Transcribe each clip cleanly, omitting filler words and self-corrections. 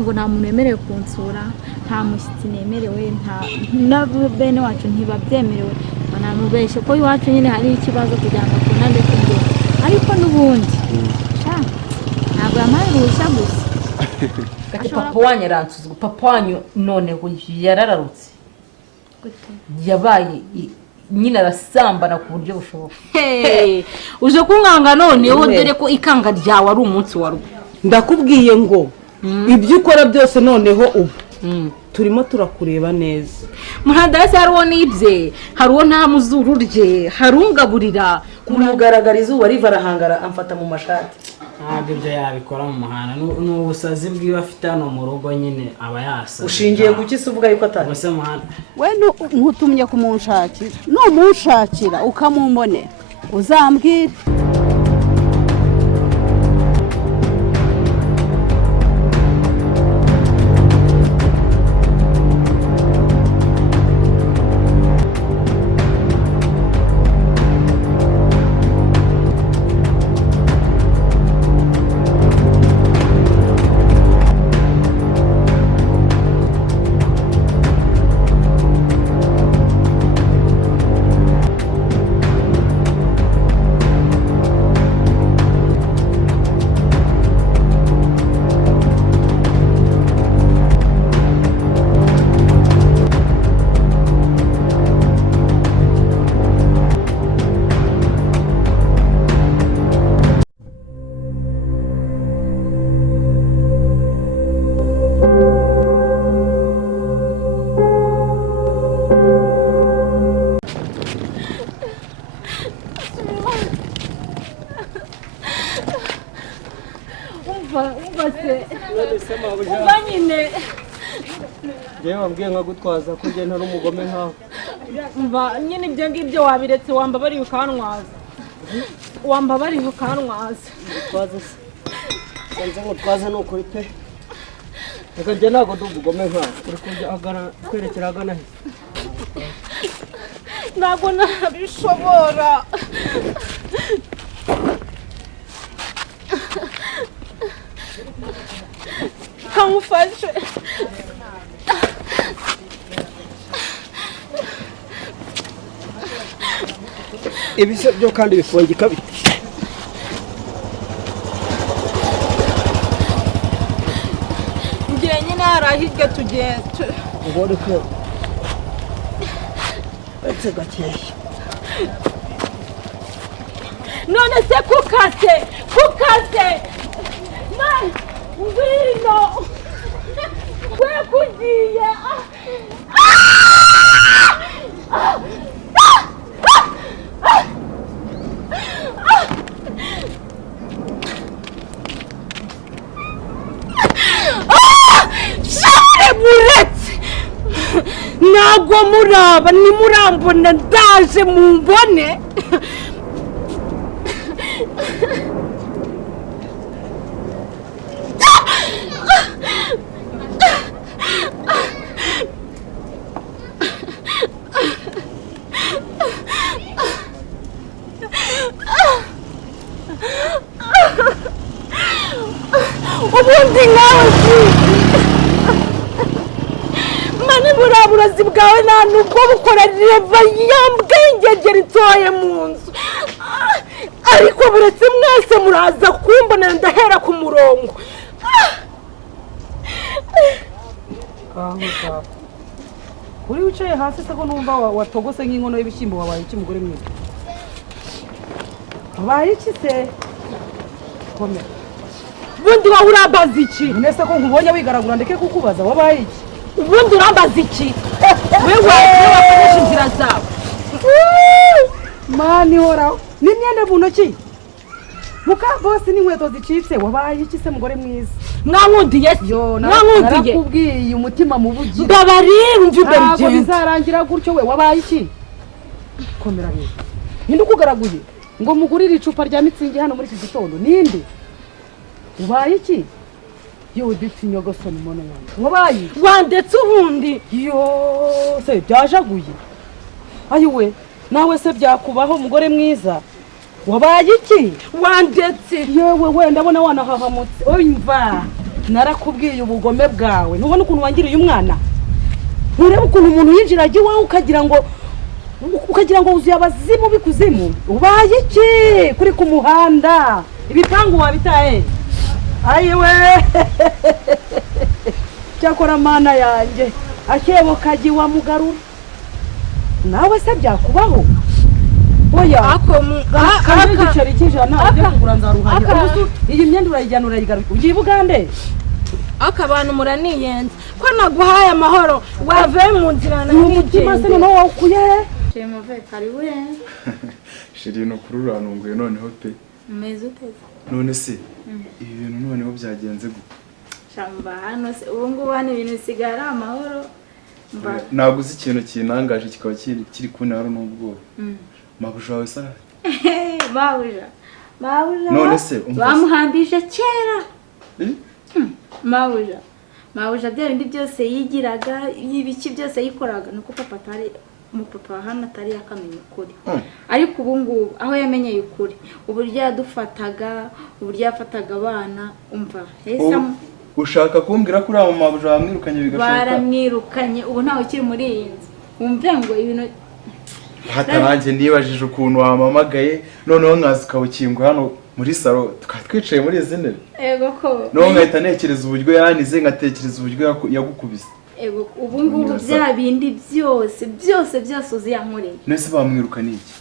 ngo nta muntu yemerewe kunsura nta mushyitsi nemerewe nta na bene wacu ntibabyemerewe banamubeshe ko iwacu nyine hari ikibazo kugira ngo akunande kugera ariko n'ubundi ntabwo yamaye uruhushya gusa papa wanyu aransuzugura papa wanyu none yarararutse yabaye nyine arasambana ku buryo bushoboka uje kunkanga noneho dore ko ikanga ryawe ari umunsi wa rugo ndakubwiye ngo ibyo ukora byose noneho ubu turimo turakureba neza muhadase hariho n'ibye hariho nta muzuru rye harungaburira kumugaragara izuba riva arahangara amfata mu mashati ntabwo ibyo yabikora mu muhanda ni ubusazi bwiwe afite hano mu rugo nyine aba yasa ushingiye ku kisi uvuga yuko atari ubuse muhanda we ntutumye kumunshakira numunshakira ukamumbonera uzambwire wambwiye nka gutwaza ko ugenda ari umugome nkawe nyine ibyo ngibyo wabiretse wambabariye ukantwaza wambabariye ukantwaza gutwaza se sanze ngo twaza ni ukuri pe reka njye ntabwo ndi umugome nkawe uri twerekera agana he ntabwo nabishobora kamufashe ibise byo kandi bifungika bite ngiye nyine harahirya tugenda ubone ko etse gakeya none se kukase mani ngwino we kugiye muretse ntabwo muraba nimurambona ndaje mumbone ubundi nkawe mani buraburozi bwawe nta nubwo bukora reva yambwengegera itoye mu nzu ariko buretse mwese muraza kumbonera ndahera ku murongo uri wicaye hasi se ko numva watogose nk'inkono y'ibishyimbo wabaye iki mugore mwiza wabaye iki se komera ubundi wowe urambaza iki nese ko nkubonye wigaragura ndeke kukubaza wabaye iki ubundi urambaza iki wewe wakoresha inzira zawe mani horaho n'imyenda mu ntoki muka bose n'inkweto zicitse wabaye iki se mugore mwiza mwankundiye narakubwiye umutima mu bugira mbabarira umva imbere ntabwo bizarangira gutyo we wabaye iki komera rero ninde ukugaraguye ngo mugurire icupa rya mitsingi hano muri iki gitondo ninde ubaye iki yewe ndetse inyogosoni umuntu wanjye wabaye wandetse ubundi yo se byajaguye ayiwe nawe se byakubaho umugore mwiza wabaye iki wandetse yewe we ndabona wanahahamutse oyumva narakubwiye ubugome bwawe ntubona ukuntu wangiriye umwana nturebe ukuntu umuntu yinjiraga iwawe ukagira ngo wuzuye abazimu bikuzimu ubaye iki kuri ku muhanda ibipangu wabitaye ayiwe cyakora mana yanjye akebo kaji wa mugarura nawe se byakubaho oya kandi igiceri cy'ijana ujye kugura nzaruhanya iyi myenda urayijyana urayigaruka ugiye i Bugande akabantu muraniyenze ko naguhaye amahoro wavuye mu nzira na umutima se noneho wawukuye Shemove karibu rero. Shiri no kururanunguye noneho pe. Umeze uteze. None se ibi bintu noneho byagenze gute? Shamba hano se ubu ngubu hano ibintu bisigara amahoro. Naguze ikintu kinangaje kikaba kiri kunara n'ubwo. Mabuja wawe sa. Mabuja. None se bamuhambije kera. Mabuja bya bindi byose yigiraga ibiki byose yikoraga nuko papa atari umupapa hano atari yakamenya ukuri. Ariko ubu ngubu aho yamenyeye ukuri uburyo yadufataga uburyo yafataga abana umva ushaka kumbwira ko uri Mabuja bamwirukanye bigashoboka baramwirukanye ubu ntawe ukiri muri iyi nzu wumve ngo ibintu hatarange nibajije ukuntu wamamagaye noneho nkazi ukawukingwa hano muri salo twicaye muri izi ntebe ego ko no ngahita nekereza uburyo yanize ngatekereza uburyo yagukubise ego ubu ngubu bya bindi byose uzi yankoreye nese bamwirukanye iki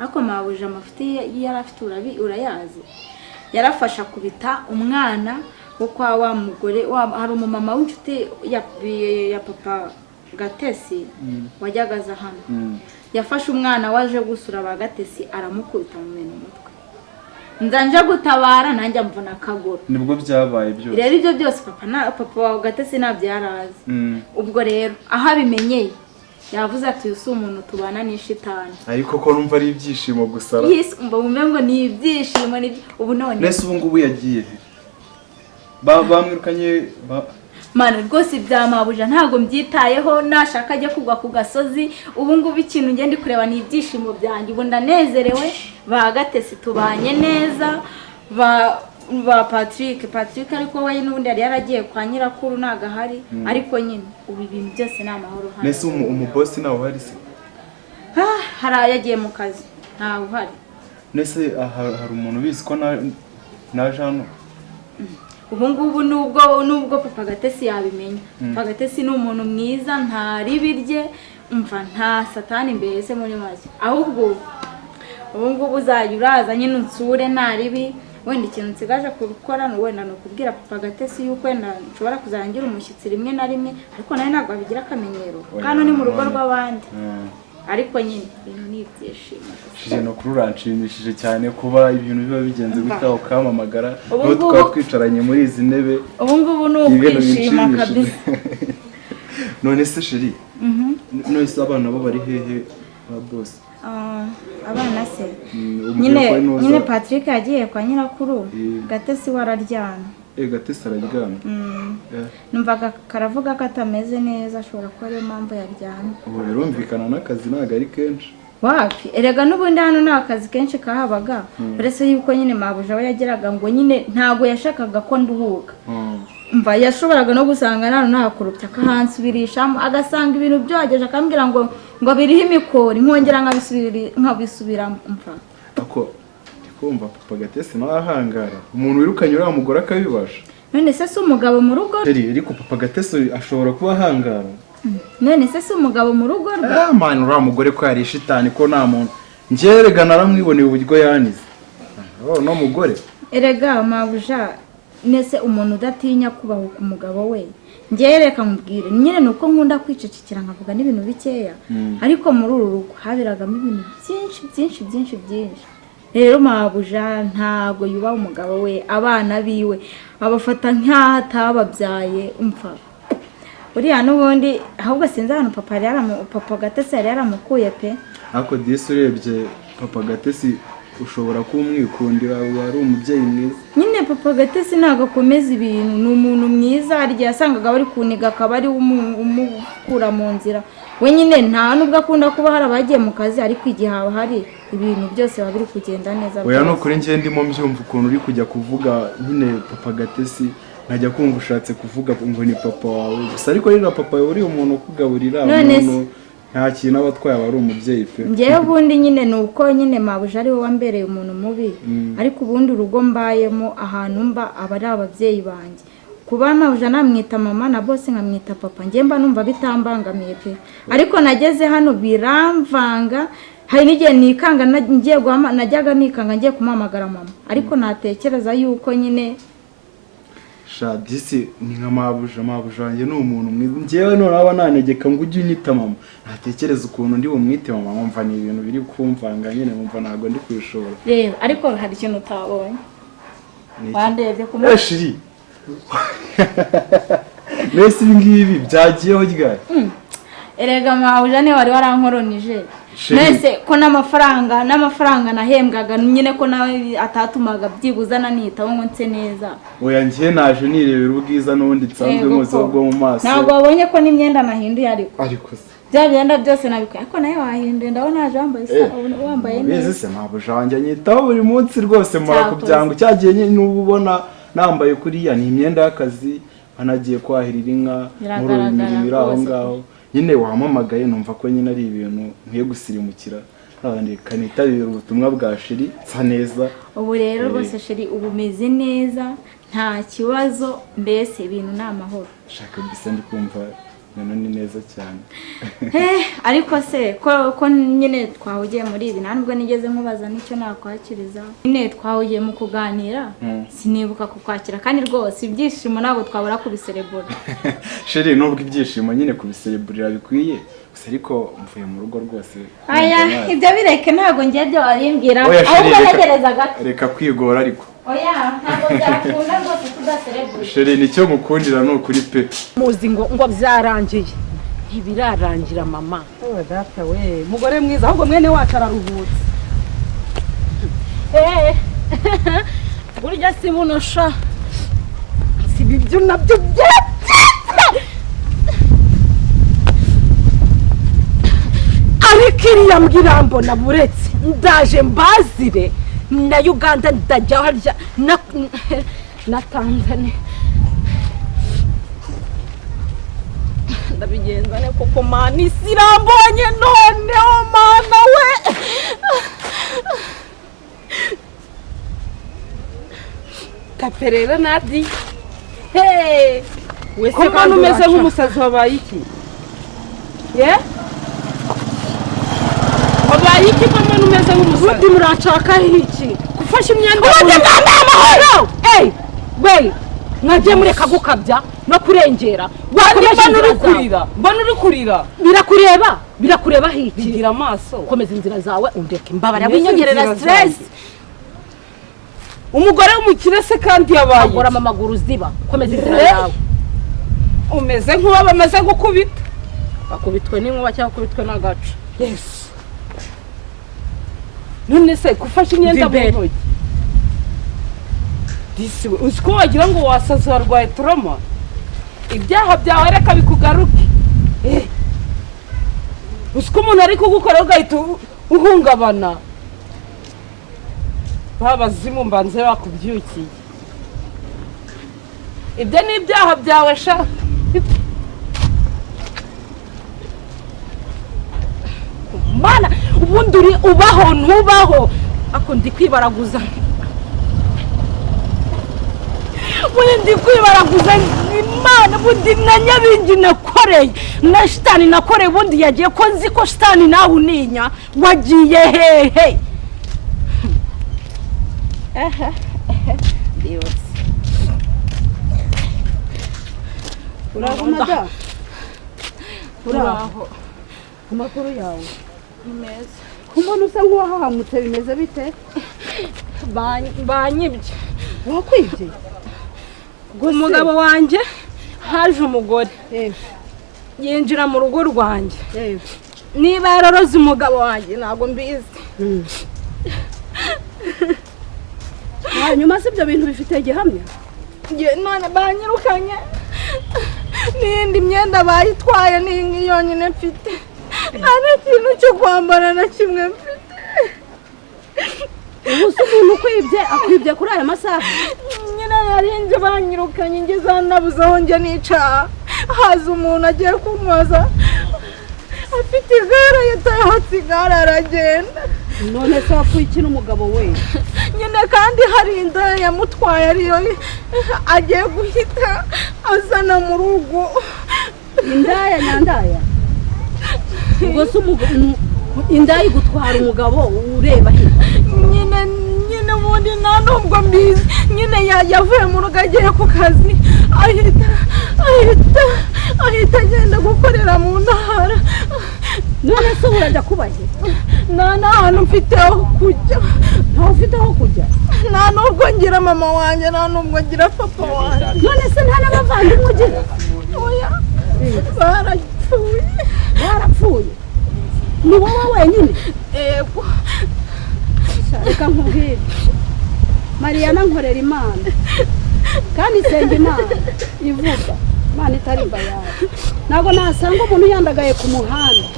ako Mabuja amafuti yari afite urayazi yarafasha kubita umwana wo kwa wa mugore hari umumama w'inshuti ya papa Gatesi wajyagaza hano yafashe umwana waje gusura ba Gatesi aramukubita mu meno mutwe nzanje gutabara nanjye amvuna akaguru nibwo byabaye byose rero ibyo byose papa wa Gatesi nabyarazi ubwo rero aho abimenyeye yavuze ati uyu si umuntu tubana n'ishitani ariko ko numva ari ibyishimo gusara ngo ni ibyishimo ubu none nese ubu ngubu yagiye bamwirukanye mana rwose bya Mabuja ntago mbyitayeho nashaka ajya kugwa ku gasozi ubu ngubu ikintu ngende kureba ni ibyishimo byanjye ubu ndanezerewe ba Gatesi tubanye neza ba Patrick ariko we n'ubundi yari yaragiye kwa nyirakuru nagahari ariko nyine ubu ibintu byose ni amahoro hano nese umubosi nawe uhari se hari yagiye mu kazi ntawe uhari nese hari umuntu ubizi ko naje hano ubu ngubu nubwo papa Gatesi yabimenya papa Gatesi ni umuntu mwiza nta ribi rye umva nta satani mbese muri make ahubwo ubu ngubu uzajya uraza nyine unsure nta ribi wenda ikintu nsigaje gukora wenda no kubwira papa Gatesi yuko wenda nshobora kuzangira umushyitsi rimwe na rimwe ariko nawe ntabwo abigira akamenyero hano ni mu rugo rw'abandi ariko nyine ibintu ni ibyishimo no kururanshimishije cyane kuba ibintu biba bigenze gutaho kamamagara no tukaba twicaranye muri izi ntebe ubu ngubu ni ukwishima kabisa none se Shiri none se abana bo bari hehe ba boss abana se nyine Patrick yagiye kwa nyirakuru Gatesi wararyana Gatesi araryana numvaga karavuga ko atameze neza ashobora kuba ariyo mpamvu yaryana ubu birumvikana n'akazi ntabwo ari kenshi wapi erega n'ubundi hano nta kazi kenshi kahabaga uretse yuko nyine Mabuja we yageraga ngo nyine ntago yashakaga ko nduhuka mva yashoboraga no gusanga nano nahakurupya akahansubirishamo agasanga ibintu byogeje akambwira ngo biriho imikori nkongera nkabisubiramo mva ako kumva papa Gatesi nawe ahangara umuntu wirukanye uriya mugore akabibasha none se si umugabo mu rugo ariko papa Gatesi ashobora kuba ahangara none se si umugabo mu rugo rwe mani uriya mugore ko yari ishitani ko nta muntu ngerega naramwiboneye uburyo yanize no mugore erega Mabuja nese umuntu udatinya kubahuka umugabo we ngereka mubwire nyine nuko nkunda kwicecekera nkavuga n'ibintu bikeya ariko muri uru rugo habiragamo ibintu byinshi rero Mabuja ntago yubaha umugabo we abana biwe abafata nk'aho atababyaye umva uriya n'ubundi ahubwo sinzi ahantu papa Gatesi yari yaramukuye pe ariko disi urebye papa Gatesi ushobora kumwikundira wari umubyeyi mwiza nyine papa Gatesi ntago akomeza ibintu ni umuntu mwiza harya yasangaga bari kuniga akaba ari umukura mu nzira we nyine nta nubwo akunda kuba hari abagiye mu kazi ariko igihe haba hari ibintu byose biba biri kugenda neza oya no kuri njye ndimo mbyumva ukuntu uri kujya kuvuga nyine papa Gatesi nkajya kumva ushatse kuvuga ngo ni papa wawe gusa ariko rero papa wawe uri umuntu ukugaburira None umuntu nta kintu aba atwaye aba ari umubyeyi pe ngewe ubundi nyine ni uko nyine mabuja ari we wambereye umuntu mubi ariko ubundi urugo mbayemo ahantu mba aba ari ababyeyi banjye kuba mabuja namwita mama na bose nkamwita papa njye mba numva bitambangamiye pe ariko nageze hano biramvanga hari n'igihe nikanga najyaga nikanga ngiye kumamagara mama ariko natekereza yuko nyine disi ni nka mabuja wanjye ni umuntu mwiza njyewe none aba nanegeka ngo ujye unyita mama natekereza ukuntu ndi bumwite mama nkumva ni ibintu biri kumvanga nyine nkumva ntabwo ndi kubishobora reba ariko hari ikintu utabonye wandebye ku mutwe shiri mbese ibi ngibi byagiyeho ryari erega mabuja niwe wari warankoronije nese ko n'amafaranga nahembwaga nyine ko nawe atatumaga byibuza nanitaho ngo nse neza oya njye naje nirebera ubwiza n'ubundi nsanzwe muze bwo mu maso ntabwo wabonye ko n'imyenda nahinduye ariko se bya byenda byose nabikuye ariko nawe wahinduye ndabona haje wambaye neza se mabuja wanjye anyitaho buri munsi rwose mura ku byango cyagiye nyine ubona nambaye kuriya ni imyenda y'akazi anagiye kwahirira inka muri uyu mirimo iri aho ngaho nyine wamamagaye numva ko nyine ari ibintu nkwiye gusirimukira kandi kanitabira ubutumwa bwa shiri nsa neza ubu rero rwose shiri ubu umeze neza nta kibazo mbese ibintu ni amahoro shaka bisa ndi kumva ibintu ni neza cyane ariko se ko nyine twahugiye muri ibi ntabwo nigeze nkubaza n'icyo nakwakiriza nyine twahugiye mu kuganira sinibuka kukwakira kandi rwose ibyishimo ntabwo twabura kubiserebura sheri nubwo ibyishimo nyine kubisereburira bikwiye gusa ariko mvuye mu rugo rwose aya ibyo bireke ntabwo ngiye byo warimbwira ahubwo ntegereza gato reka kwigora ariko oya ntabwo byakunda rwose tudaserebura sheri nicyo mukundira ni ukuri pe muzi ngo byarangiye ntibirarangira mama data we mugore mwiza ahubwo mwene wacu araruhutse burya si buno sha si ibyo nabyo ariko iriya mbwira mbona buretse ndaje mbazire na Uganda ndajya harya na Tanzania ndabigenza ne koko mani sirambonye noneho mana we kaperera nadi wese kandi umeze nk'umusazi wabaye iki wabaye iki mama numeze nk'umusazi undi muracaka iki gufasha imyenda ubundi mwambaye amahoro we mwagiye mureka gukabya no kurengera mbona uri kurira birakureba hiki bigira amaso komeza inzira zawe undeke mbabara winyongerera stress umugore w'umukire se kandi yabaye agora amaguru ziba komeza inzira yawe umeze nk'uwo bamaze gukubita bakubitwe n'inkuba cyangwa bakubitwe n'agacu yes none se gufasha imyenda mu ntoki uzi ko wagira ngo wasaze warwaye turoma ibyaha byawe reka bikugaruke uzi ko umuntu ari kugukora ugahita uhungabana babazimu mbanze bakubyukiye ibyo ni ibyaha byawe sha mana ubundi uri ubaho ntubaho ako ndi kwibaraguza ubundi kwibaraguza imana ubundi na nyabingi nakoreye na shitani nakoreye ubundi yagiye ko nzi ko shitani nawe uninya wagiye hehe uraho mada uraho amakuru yawe ni meza kumbona usa nk'uwahahamutse bimeze bite banyibye wakwibye umugabo wanjye haje umugore yinjira mu rugo rwanjye niba yaroroze umugabo wanjye ntabwo mbizi hanyuma se ibyo bintu bifite gihamya none banyirukanye n'indi myenda bayitwaye n'iyi yonyine mfite nta n'ikintu cyo kwambara na kimwe mfite ubu se umuntu ukwibye akwibye kuri aya masaha nyine narinje banyirukanye ngeze hano nabuze aho njya nicara haza umuntu agiye kumwaza afite igare yitayeho sigara aragenda. none se wapfuye iki n'umugabo we? nyine kandi hari inda yamutwaye ariyo agiye guhita azana mu rugo. Indaya nyandaya? ubwo se indaya igutwara umugabo ureba he? nyine ubundi nta nubwo mbizi. nyine yavuye mu rugo agiye ku kazi ahita agenda gukorera mu ntara. none se urajya kubahe? nta hantu mfite aho kujya. ntawe ufite aho kujya? nta nubwo ngira mama wanjye, nta nubwo ngira papa wanjye. none se nta n'abavandimwe ugira? oya, barapfuye. barapfuye? ni wowe wenyine? yego. reka nkubwire, Mariana nkorera Imana kandi isenga Imana ivuga, Imana itari bayani. ntabwo nasanga umuntu yandagaye ku muhanda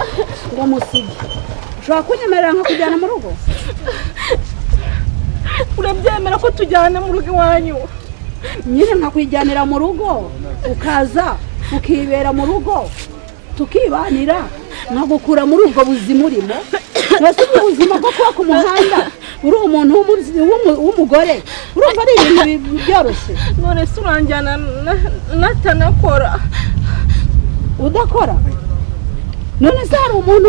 ngo musige. ushobora kunyemerera nkakujyana mu rugo? urabyemera ko tujyana mu rugo iwanyu? nyine nkakwijyanira mu rugo ukaza ukibera mu rugo tukibanira, nkagukura muri ubwo buzima urimo. mbese ubuzima bwo kuba ku muhanda uri umuntu w'umugore urumva ari ibintu byoroshye? none se uranjyana natanakora? udakora? none se hari umuntu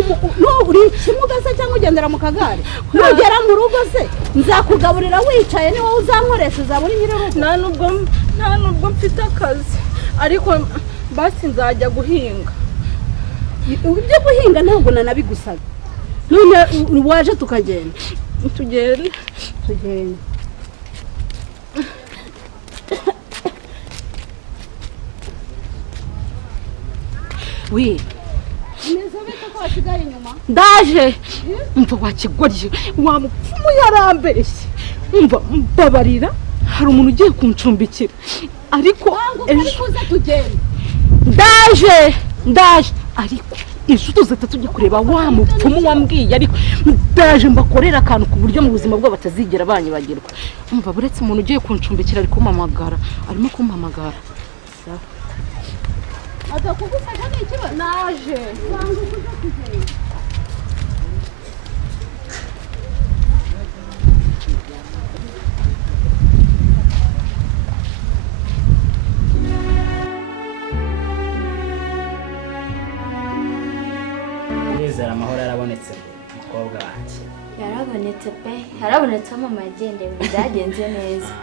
uri ikimuga se cyangwa ugendera mu kagare? nugera mu rugo se nzakugaburira wicaye, ni wowe uzankoresha, uzaba uri nyir'urugo. nta nubwo mfite akazi, ariko basi nzajya guhinga. ibyo guhinga ntabwo nanabigusaba. none waje tukagenda? tugende. wi neza bita ko wasigaye inyuma? ndaje. umva wakigorye, wa mupfumu yarambeshye. umva mbabarira, hari umuntu ugiye kuncumbikira, ariko ejo tugende. ndaje ariko ejo tuzahita tujya kureba wa mupfumu wambwiye, ariko ndaje mbakorera akantu ku buryo mu buzima bwabo batazigera banyibagirwa. umva buretse umuntu ugiye kuncumbikira arimo kumpamagara. kugufasha ni ikibazo? naje. Ndizera amahoro yarabonetse umukobwa wanjye. yarabonetse pe, yarabonetse mama yagendeye, byagenze neza.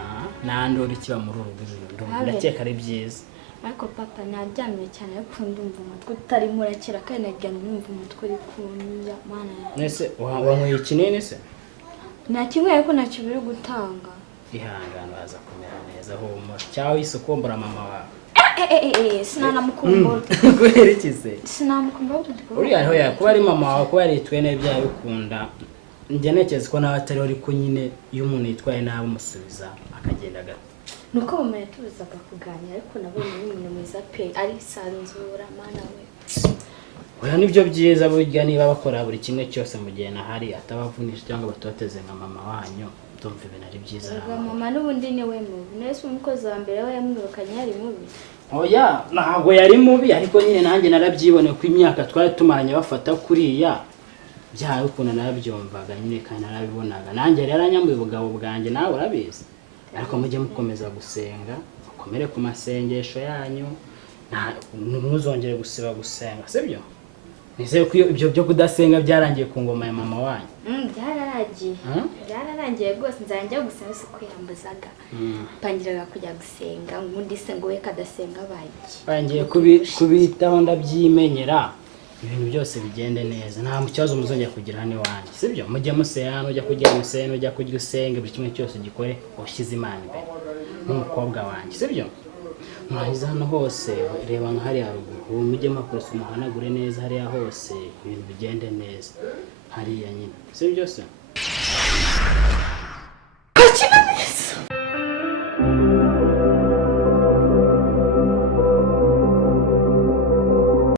nta ndori kiba muri uru rugo, ndakeka ari byiza. ariko papa naryamye cyane, ariko ndumva umutwe utarimo urakira, kandi naryamye numva umutwe uri kunya. mana nese wanyweye ikinini se? nta kimwe, ariko ntacyo biri gutanga. ihangane baza kumera neza, humura. cyangwa wise ukumbura mama wawe? sinanamukumbura. kubera iki se? sinamukumbura. uriya hoya kuba ari mama wawe, kuba yaritwaye nabi byabikunda. njye ntekereza ko nawe atariho, ariko nyine iyo umuntu yitwaye nabi umusubiza akagenda gato. nuko mama yatubuzaga kuganira, ariko nabonye n'umuntu mwiza pe, arisanzura. mana we, oya nibyo byiza burya, niba bakora buri kimwe cyose mu gihe nahari, atabavunisha cyangwa batoteze nka mama wanyu, ndumva ibintu ari byiza. mama n'ubundi ni we mubi, nese umukozi wa mbere we yamwirukanye yari mubi. oya ntabwo yari mubi, ariko nyine nanjye narabyiboneye ko imyaka twari tumaranye bafata kuriya byawe ukuntu narabyumvaga nyine, kandi narabibonaga. nanjye rero aranyambuye ubugabo bwanjye, nawe urabizi. ariko mujye mukomeza gusenga, mukomere ku masengesho yanyu, ntuzongere gusiba gusenga, sibyo? nizeye ko ibyo byo kudasenga byarangiye ku ngoma ya mama wanyu. byararangiye rwose. nzajya gusenga si kwiyambazaga, pangiraga kujya gusenga, ngundi se ngo we kadasenga bangiye kubitaho, ndabyimenyera, ibintu byose bigende neza, nta kibazo muzongera kugira hano iwanjye, sibyo? mujye musenya, ujya kujya musenya, ujya kujya usenga, buri kimwe cyose ugikore ushyize Imana imbere nk'umukobwa wanjye, sibyo? mwahize hano hose, reba nka hariya haruguru, mujye makorosa umuhanagure neza hariya hose, ibintu bigende neza hariya nyine, sibyo se?